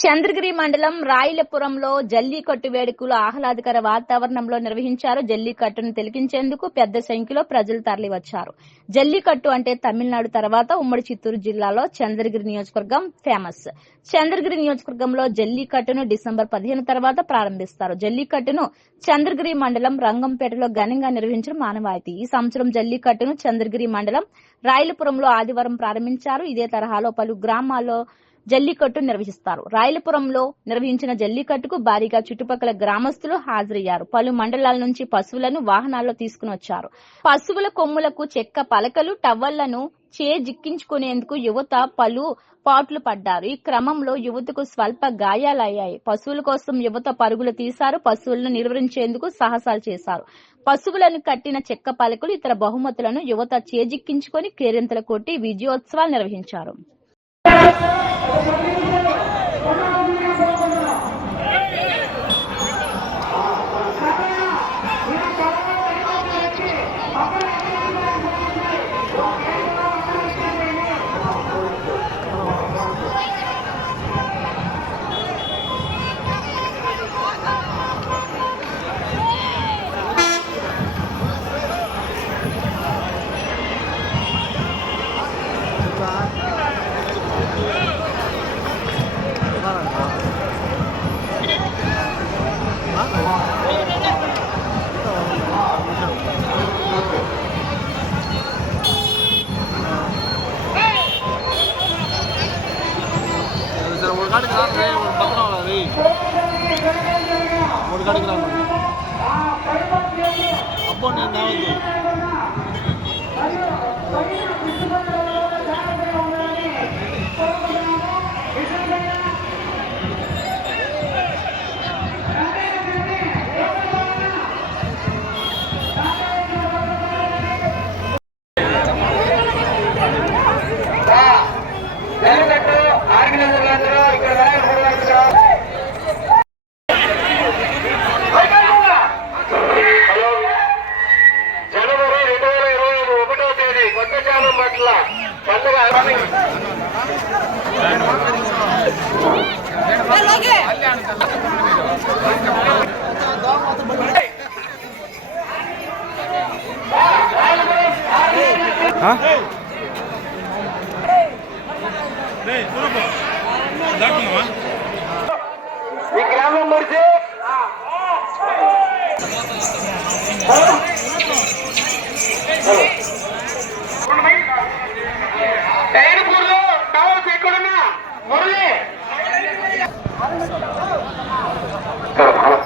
చంద్రగిరి మండలం రాయిలపురంలో జల్లికట్టు వేడుకలు ఆహ్లాదకర వాతావరణంలో నిర్వహించారు. జల్లికట్టును తిలకించేందుకు పెద్ద సంఖ్యలో ప్రజలు తరలివచ్చారు. జల్లికట్టు అంటే తమిళనాడు తర్వాత ఉమ్మడి చిత్తూరు జిల్లాలో చంద్రగిరి నియోజకవర్గం ఫేమస్. చంద్రగిరి నియోజకవర్గంలో జల్లికట్టును డిసెంబర్ 15 తర్వాత ప్రారంభిస్తారు. జల్లికట్టును చంద్రగిరి మండలం రంగంపేటలో ఘనంగా నిర్వహించడం ఆనవాయితీ. ఈ సంవత్సరం జల్లికట్టును చంద్రగిరి మండలం రాయిలపురంలో ఆదివారం ప్రారంభించారు. ఇదే తరహాలో పలు గ్రామాల్లో జల్లికట్టు నిర్వహిస్తారు. రాయలపురంలో నిర్వహించిన జల్లికట్టుకు భారీగా చుట్టుపక్కల గ్రామస్తులు హాజరయ్యారు. పలు మండలాల నుంచి పశువులను వాహనాల్లో తీసుకుని వచ్చారు. పశువుల కొమ్ములకు చెక్క పలకలు, టవళ్లను చేజిక్కించుకునేందుకు యువత పలు పాట్లు పడ్డారు. ఈ క్రమంలో యువతకు స్వల్ప గాయాలయ్యాయి. పశువుల కోసం యువత పరుగులు తీశారు. పశువులను నిర్వహించేందుకు సాహసాలు చేశారు. పశువులను కట్టిన చెక్క పలకలు, ఇతర బహుమతులను యువత చేజిక్కించుకుని కేరింతలు కొట్టి విజయోత్సవాలు నిర్వహించారు. అబ్బో నేను రావద్దు. ఈ గ్రామం ముడిచి టైర్పూర్లో టవర్స్ ఎక్కడున్నా